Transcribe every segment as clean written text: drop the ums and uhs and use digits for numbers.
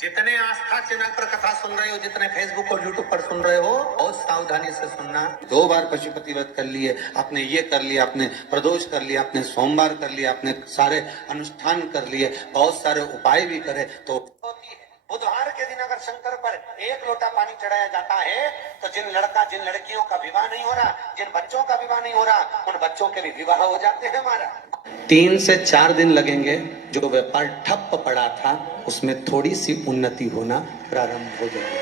जितने आस्था चैनल पर कथा सुन रहे हो, जितने फेसबुक और यूट्यूब पर सुन रहे हो, बहुत सावधानी से सुनना। 2 बार पशुपति व्रत कर लिए आपने, ये कर लिया आपने, प्रदोष कर लिया आपने, सोमवार कर लिया आपने, सारे अनुष्ठान कर लिए, बहुत सारे उपाय भी करे तो होती है। बुधवार के दिन अगर शंकर पर 1 लोटा पानी चढ़ाया जाता है तो जिन लड़कियों का विवाह नहीं हो रहा, जिन बच्चों का विवाह नहीं हो रहा, उन बच्चों के भी विवाह हो जाते हैं। हमारा 3 से 4 दिन लगेंगे। जो व्यापार ठप पड़ा था उसमें थोड़ी सी उन्नति होना प्रारंभ हो जाएगी।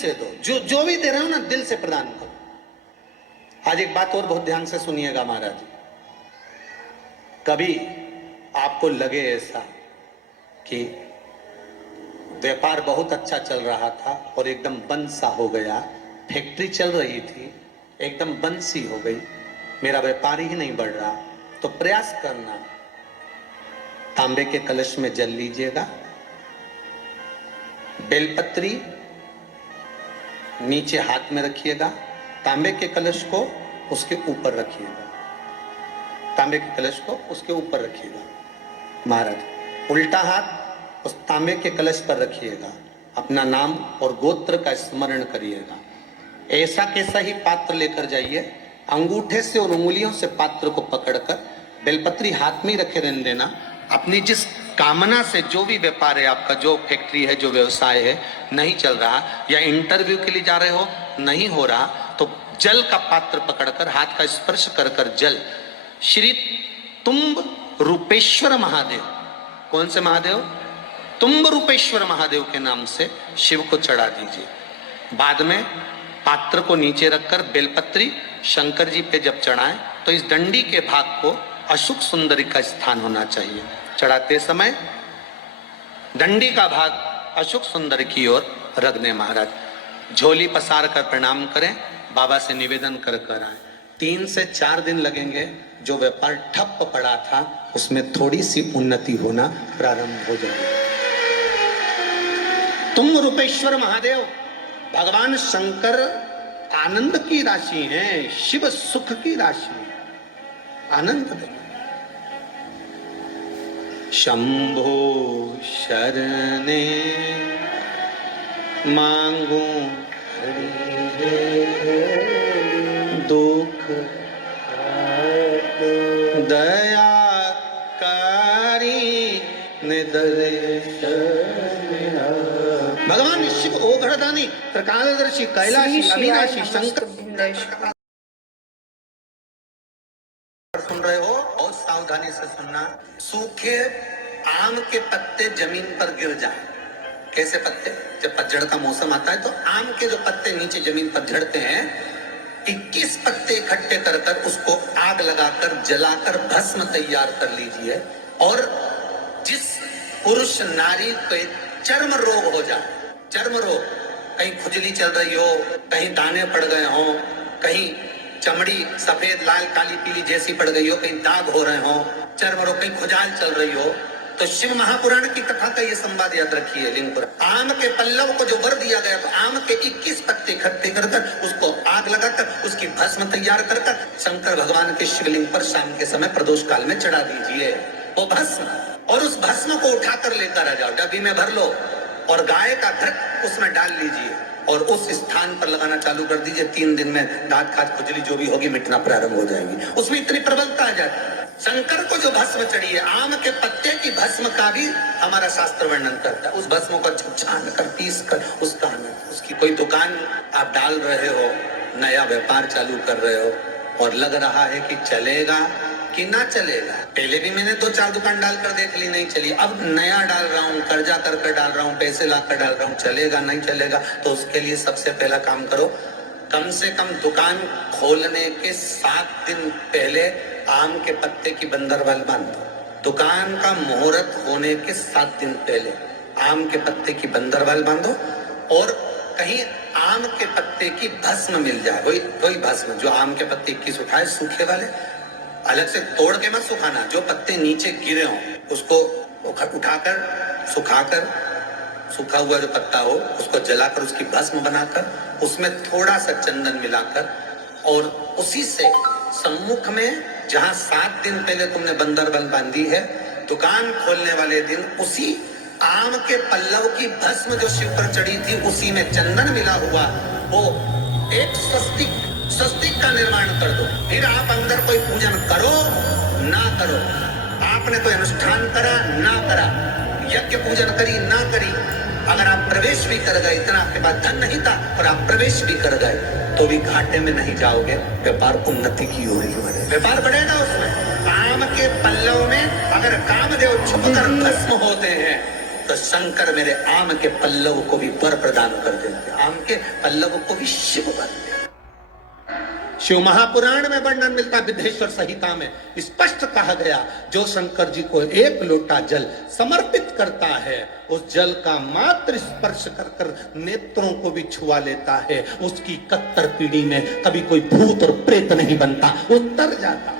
से दो, जो भी दे रहा हूं ना, दिल से प्रदान करो। आज एक बात और बहुत ध्यान से सुनिएगा महाराज। कभी आपको लगे ऐसा कि व्यापार बहुत अच्छा चल रहा था और एकदम बंद सा हो गया, फैक्ट्री चल रही थी एकदम बंद सी हो गई, मेरा व्यापार ही नहीं बढ़ रहा, तो प्रयास करना, तांबे के कलश में जल लीजिएगा, बेलपत्री नीचे हाथ में रखिएगा, तांबे के कलश को उसके ऊपर रखिएगा, तांबे के कलश को उसके ऊपर रखिएगा। महाराज उल्टा हाथ उस तांबे के कलश पर रखिएगा, अपना नाम और गोत्र का स्मरण करिएगा। ऐसा कैसा ही पात्र लेकर जाइए, अंगूठे से और उंगलियों से पात्र को पकड़कर बेलपत्री हाथ में रखे रहने देना। अपनी जिस कामना से जो भी व्यापार है आपका, जो फैक्ट्री है, जो व्यवसाय है, नहीं चल रहा, या इंटरव्यू के लिए जा रहे हो नहीं हो रहा, तो जल का पात्र पकड़कर हाथ का स्पर्श कर कर जल श्री तुम्ब रूपेश्वर महादेव, कौन से महादेव? तुम्ब रूपेश्वर महादेव के नाम से शिव को चढ़ा दीजिए। बाद में पात्र को नीचे रखकर बेलपत्री शंकर जी पे जब चढ़ाएं तो इस डंडी के भाग को अशुक सुंदरी का स्थान होना चाहिए। चढ़ाते समय डंडी का भाग अशुक सुंदर की ओर रख दें। महाराज झोली पसार कर प्रणाम करें, बाबा से निवेदन कर कर आए। 3 से 4 दिन लगेंगे। जो व्यापार ठप पड़ा था उसमें थोड़ी सी उन्नति होना प्रारंभ हो जाएगी। तुम रूपेश्वर महादेव भगवान शंकर आनंद की राशि हैं, शिव सुख की राशि, आनंद दें। शंभो शरणे मांगू दुख दया कारी भगवान शिव ओघड़दानी प्रकाशदर्शी कैलाशी अविनाशी शंकर सुन रहे हो, बहुत सावधानी से सुनना। सूखे आम के पत्ते जमीन पर गिर जाए। कैसे पत्ते? जब पतझड़ का मौसम आता है तो आम के जो पत्ते नीचे जमीन पर झड़ते हैं, 21 पत्ते इकट्ठे कर कर उसको आग लगाकर जलाकर भस्म तैयार कर लीजिए। और जिस पुरुष नारी को चर्म रोग हो जाए, चर्म रोग, कहीं खुजली चल रही हो, कहीं दाने पड़ गए हो, कहीं चमड़ी सफेद लाल काली पीली जैसी पड़ गई हो, कहीं दाग हो रहे हो, चर्म रोग, कहीं खुजाल चल रही हो, तो शिव महापुराण की कथा का ये संवाद याद रखिए। लिंगपुर आम के पल्लव को जो वर दिया गया, तो आम के 21 पत्ते इकट्ठे कर उसको आग लगाकर उसकी भस्म तैयार कर शंकर भगवान के शिवलिंग पर शाम के समय प्रदोष काल में चढ़ा दीजिए वो भस्म। और उस भस्म को उठाकर लेकर आ जाओ, डब्बी में भर लो और गाय का घृत उसमें डाल लीजिए और उस स्थान पर लगाना चालू कर दीजिए। 3 दिन में दांत खाज खुजली जो भी होगी मिटना प्रारंभ हो जाएगी। उसमें इतनी प्रबलता आ जाती है। शंकर को जो भस्म चढ़ी है, आम के पत्ते की भस्म का भी हमारा शास्त्र वर्णन करता है। उस भस्म को छान कर पीस कर उसका उसकी कोई दुकान आप डाल रहे हो, नया व्यापार चालू कर रहे हो और लग रहा है कि चलेगा कि ना चलेगा। पहले भी मैंने 2-4 दुकान डालकर देख ली, नहीं चली, अब नया डाल रहा हूँ, कर्जा कर डाल रहा हूँ, पैसे लाकर डाल रहा हूँ, चलेगा नहीं चलेगा। तो उसके लिए सबसे पहला काम करो, कम से कम दुकान खोलने के 7 दिन पहले आम के पत्ते की बंदरवाल बांधो। दुकान का मुहूर्त होने के 7 दिन पहले आम के पत्ते की बंदरवाल बांधो और कहीं आम के पत्ते की भस्म मिल जाए, वही भस्म जो आम के पत्ते 21 उठाए सूखे वाले, अलग से तोड़ के मत सुखाना, जो पत्ते नीचे गिरे हों उसको उठाकर सुखाकर, सूखा हुआ जो पत्ता हो उसको जलाकर उसकी भस्म बनाकर उसमें थोड़ा सा चंदन मिलाकर और उसी से सम्मुख में जहां 7 दिन पहले तुमने बंदरबल बांधी है, दुकान खोलने वाले दिन उसी आम के पल्लव की भस्म जो शिव पर चढ़ी थी उसी में चंदन मिला हुआ, वो एक स्वस्तिक का निर्माण कर दो। फिर आप अंदर कोई पूजन करो ना करो, आपने कोई अनुष्ठान करा ना करा, यज्ञ पूजन करी ना करी, अगर आप प्रवेश भी कर गए, इतना आपके पास धन नहीं था और आप प्रवेश भी कर गए, तो भी घाटे में नहीं जाओगे, व्यापार उन्नति की ओर ही बढ़ेगा, व्यापार बढ़ेगा उसमें। आम के पल्लव में अगर कामदेव छुपकर भस्म होते हैं तो शंकर मेरे आम के पल्लव को भी वर प्रदान कर देते, आम के पल्लव को भी शिव बनते। शिव महापुराण में वर्णन मिलता, विद्धेश्वर संहिता में स्पष्ट कहा गया, जो शंकर जी को एक लोटा जल समर्पित करता है, उस जल का मात्र स्पर्श कर कर नेत्रों को भी छुआ लेता है, उसकी कत्तर पीढ़ी में कभी कोई भूत और प्रेत नहीं बनता, वो तर जाता।